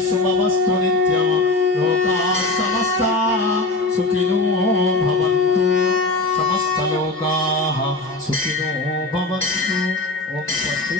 శుభమస్తు నిత్యం లోకా సమస్త సుఖినో భవంతు సమస్త లోకా సుఖినో భవంతు ఓం స్వస్తి